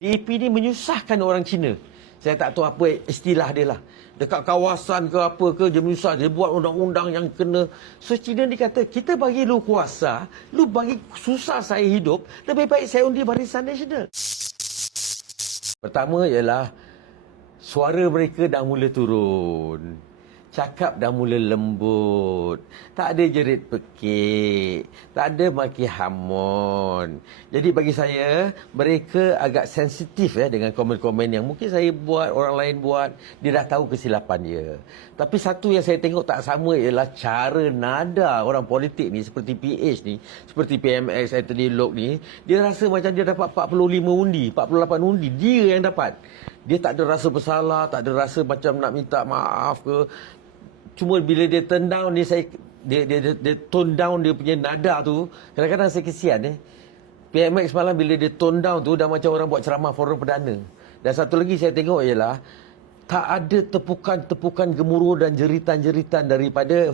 DAP ni menyusahkan orang Cina. Saya tak tahu apa istilah dia lah. Dekat kawasan ke apa ke, dia menyusah. Dia buat undang-undang yang kena. So, Cina ni kata, kita bagi lu kuasa, lu bagi susah saya hidup, lebih baik saya undi Barisan Nasional. Pertama ialah, suara mereka dah mula turun. Cakap dah mula lembut. Tak ada jerit pekik. Tak ada maki hamon. Jadi bagi saya, mereka agak sensitif dengan komen-komen yang mungkin saya buat, orang lain buat. Dia dah tahu kesilapan dia. Tapi satu yang saya tengok tak sama ialah cara nada orang politik ni, seperti PH ni, seperti PMX, Anthony Loke ni. Dia rasa macam dia dapat 45 undi, 48 undi. Dia yang dapat. Dia tak ada rasa bersalah, tak ada rasa macam nak minta maaf ke. Cuma bila dia turn down ni, dia tone down dia punya nada tu, kadang-kadang saya kesian. PMX malam bila dia tone down tu, dah macam orang buat ceramah forum perdana. Dan satu lagi saya tengok ialah, tak ada tepukan-tepukan gemuruh dan jeritan-jeritan daripada,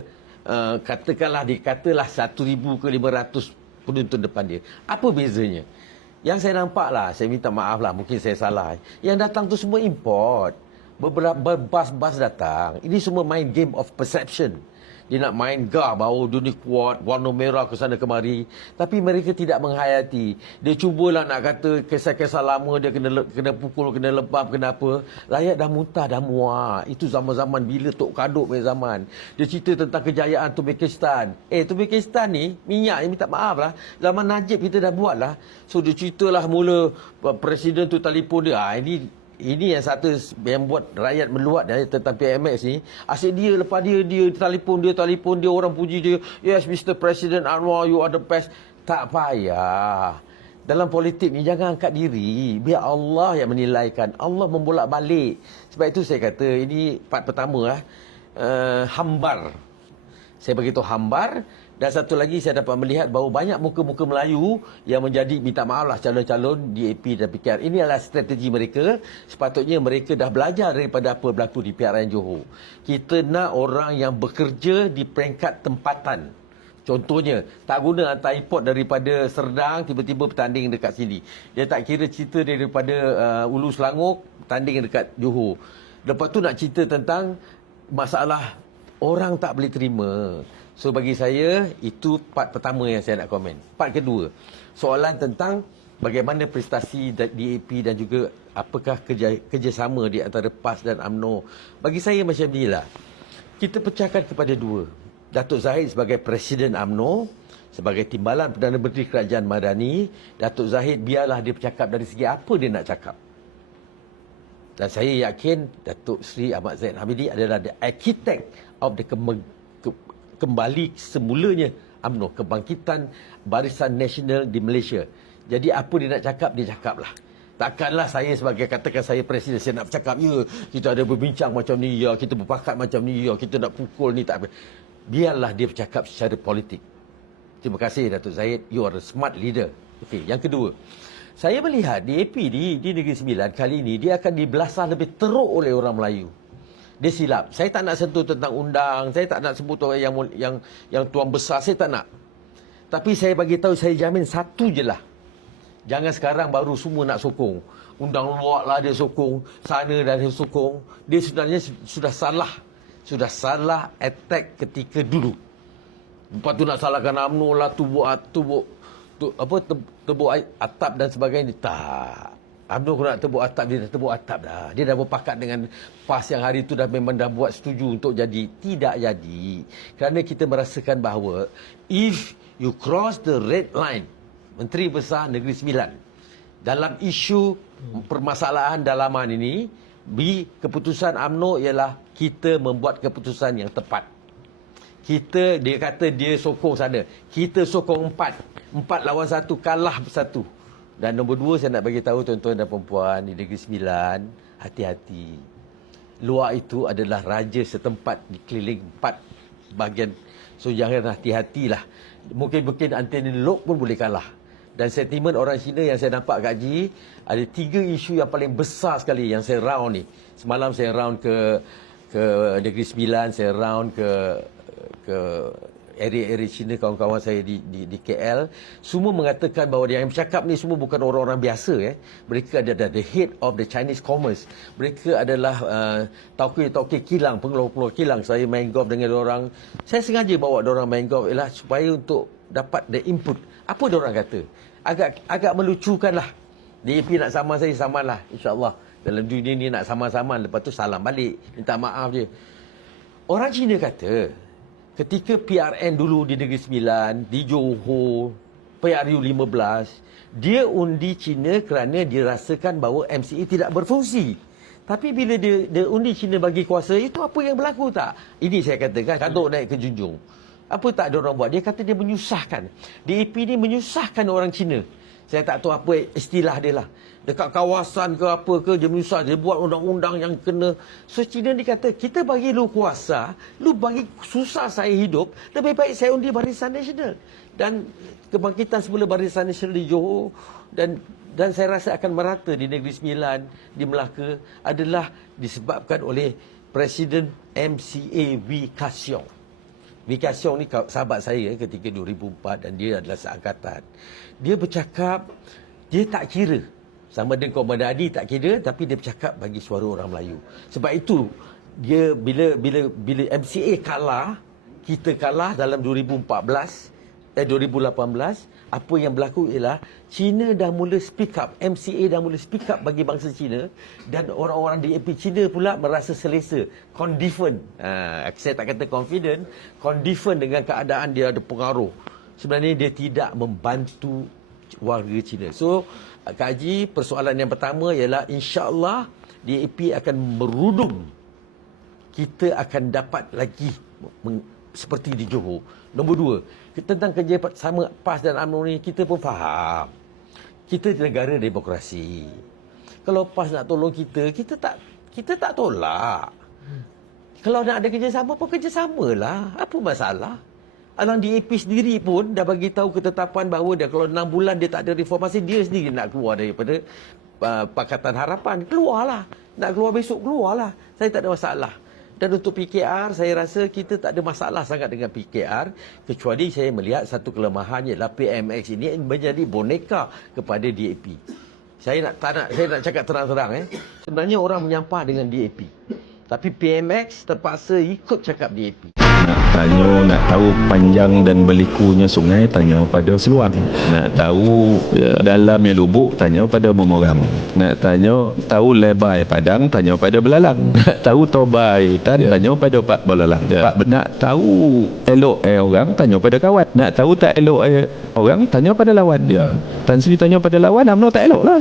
katakanlah 1,000 ke 500 penonton depan dia. Apa bezanya? Yang saya nampak lah, saya minta maaf lah, mungkin saya salah. Yang datang tu semua import. Beberapa bas-bas datang. Ini semua main game of perception. Dia nak main bahawa dia ni kuat, warna merah ke sana kemari. Tapi mereka tidak menghayati. Dia cubalah nak kata kisah-kisah lama dia kena pukul, kena lebam, kena apa. Rakyat dah muntah, dah muak. Itu zaman-zaman bila Tok Kaduk punya zaman. Dia cerita tentang kejayaan Turkmenistan. Turkmenistan ni, minyak ni minta maaf lah. Zaman Najib kita dah buat lah. So dia ceritalah mula Presiden tu telefon dia. Ini yang satu yang buat rakyat meluat tentang PMX ni. Asyik dia, lepas dia telefon dia, orang puji dia. Yes, Mr. President Anwar, you are the best. Tak payah. Dalam politik ni jangan angkat diri. Biar Allah yang menilaikan. Allah membolak balik. Sebab itu saya kata, ini part pertama hambar. Saya beritahu hambar. Dan satu lagi saya dapat melihat bahawa banyak muka-muka Melayu yang menjadi, minta maaf lah, calon-calon DAP dan PKR. Ini adalah strategi mereka. Sepatutnya mereka dah belajar daripada apa berlaku di PRN Johor. Kita nak orang yang bekerja di peringkat tempatan. Contohnya, tak guna hantar import daripada Serdang, tiba-tiba bertanding dekat sini. Dia tak kira cerita daripada Ulu Selangor, tanding dekat Johor. Lepas tu nak cerita tentang masalah orang tak boleh terima. So bagi saya, itu part pertama yang saya nak komen. Part kedua, soalan tentang bagaimana prestasi DAP dan juga apakah kerjasama di antara PAS dan UMNO. Bagi saya macam inilah. Kita pecahkan kepada dua. Datuk Zahid sebagai Presiden UMNO, sebagai Timbalan Perdana Menteri Kerajaan Madani. Datuk Zahid biarlah dia bercakap dari segi apa dia nak cakap. Dan saya yakin Datuk Seri Ahmad Zahid Hamidi adalah the architect of the kembali semulanya UMNO, kebangkitan Barisan Nasional di Malaysia. Jadi apa dia nak cakap, dia cakaplah. Takkanlah saya sebagai, katakan saya Presiden, saya nak bercakap, ya kita ada berbincang macam ni, ya kita berpakat macam ni, ya kita nak pukul ni, tak apa. Biarlah dia bercakap secara politik. Terima kasih Datuk Zahid, you are a smart leader. Okey, yang kedua, saya melihat DAP di Negeri Sembilan kali ini, dia akan dibelasah lebih teruk oleh orang Melayu. Dia silap. Saya tak nak sentuh tentang undang. Saya tak nak sebut orang yang tuan besar. Saya tak nak. Tapi saya bagi tahu, saya jamin satu je lah. Jangan sekarang baru semua nak sokong. Undang luar lah dia sokong. Sana dah dia sokong. Dia sebenarnya sudah salah. Sudah salah attack ketika dulu. Lepas tu nak salahkan UMNO lah. Tebuk atap dan sebagainya. Tak. UMNO nak tebuk atap, dia dah tebuk atap dah. Dia dah berpakat dengan PAS yang hari itu dah memang dah buat setuju untuk jadi. Tidak jadi. Kerana kita merasakan bahawa if you cross the red line, Menteri Besar Negeri Sembilan, dalam isu permasalahan dalaman ini, keputusan UMNO ialah kita membuat keputusan yang tepat. Dia kata dia sokong sana. Kita sokong 4. 4 lawan 1, kalah 1. Dan nombor 2, saya nak bagi tahu tuan-tuan dan puan di Negeri Sembilan, hati-hati. Luar itu adalah raja setempat di keliling 4 bahagian. So jangan hati-hatilah. Mungkin Anthony Loke pun boleh kalah. Dan sentimen orang Cina yang saya nampak gaji, ada 3 isu yang paling besar sekali yang saya round ni. Semalam saya round ke Negeri Sembilan, saya round ke area Cina, kawan-kawan saya di KL, semua mengatakan bahawa yang bercakap ni semua bukan orang-orang biasa. Mereka adalah the head of the Chinese commerce. Mereka adalah tauke-tauke kilang, pengeluar-pengeluar kilang. Saya main golf dengan orang. Saya sengaja bawa orang main golf ialah supaya untuk dapat the input. Apa orang kata? Agak melucukan lah. DAP nak sama saya, samalah. InsyaAllah. Dalam dunia ni nak sama-sama. Lepas tu salam balik. Minta maaf je. Orang Cina kata, ketika PRN dulu di Negeri Sembilan, di Johor, PRU 15, dia undi Cina kerana dia rasakan bahawa MCA tidak berfungsi. Tapi bila dia undi Cina bagi kuasa, itu apa yang berlaku tak? Ini saya katakan, kaduk naik ke junjung. Apa tak ada orang buat? Dia kata dia menyusahkan. DAP ni menyusahkan orang Cina. Saya tak tahu apa istilah dia lah. Dekat kawasan ke apa ke, dia menyusah. Dia buat undang-undang yang kena. So, Cina dia kata, kita bagi lu kuasa, lu bagi susah saya hidup, lebih baik saya undi Barisan Nasional. Dan kebangkitan semula Barisan Nasional di Johor, dan saya rasa akan merata di Negeri Sembilan, di Melaka, adalah disebabkan oleh Presiden MCA Wee Ka Siong. Wee Ka Siong ni sahabat saya ketika 2004 dan dia adalah seangkatan. Dia bercakap, dia tak kira. Sama dengan Komandan Adi tak kira, tapi dia bercakap bagi suara orang Melayu. Sebab itu, dia bila MCA kalah, kita kalah dalam 2018, apa yang berlaku ialah Cina dah mula speak up, MCA dah mula speak up bagi bangsa Cina, dan orang-orang DAP Cina pula merasa selesa, confident. Saya tak kata confident dengan keadaan dia ada pengaruh. Sebenarnya dia tidak membantu warga Cina. So, Kak Haji, persoalan yang pertama ialah insya-Allah DAP akan merudum. Kita akan dapat lagi seperti di Johor. Nombor dua, tentang kerja sama PAS dan UMNO ni, kita pun faham. Kita negara demokrasi. Kalau PAS nak tolong kita tak tolak. Kalau nak ada kerjasama pun kerjasamalah. Apa masalah? Alang DAP sendiri pun dah bagi tahu ketetapan bahawa dia kalau 6 bulan dia tak ada reformasi, dia sendiri nak keluar daripada Pakatan Harapan. Keluarlah. Nak keluar besok, keluarlah. Saya tak ada masalah. Dan untuk PKR, saya rasa kita tak ada masalah sangat dengan PKR, kecuali saya melihat satu kelemahan ialah PMX ini menjadi boneka kepada DAP. Saya nak cakap terang-terang. Sebenarnya orang menyampah dengan DAP. Tapi PMX terpaksa ikut cakap DAP. Nak tahu panjang dan berlikunya sungai, tanya pada seluang. Nak tahu dalamnya lubuk, tanya pada memoram. Nak tahu lebar padang, tanya pada belalang. Nak tahu tobai tanya pada Pak Belalang. Nak tahu elok orang, tanya pada kawan. Nak tahu tak elok orang, tanya pada lawan. Tan Sri tanya pada lawan, UMNO tak elok lah.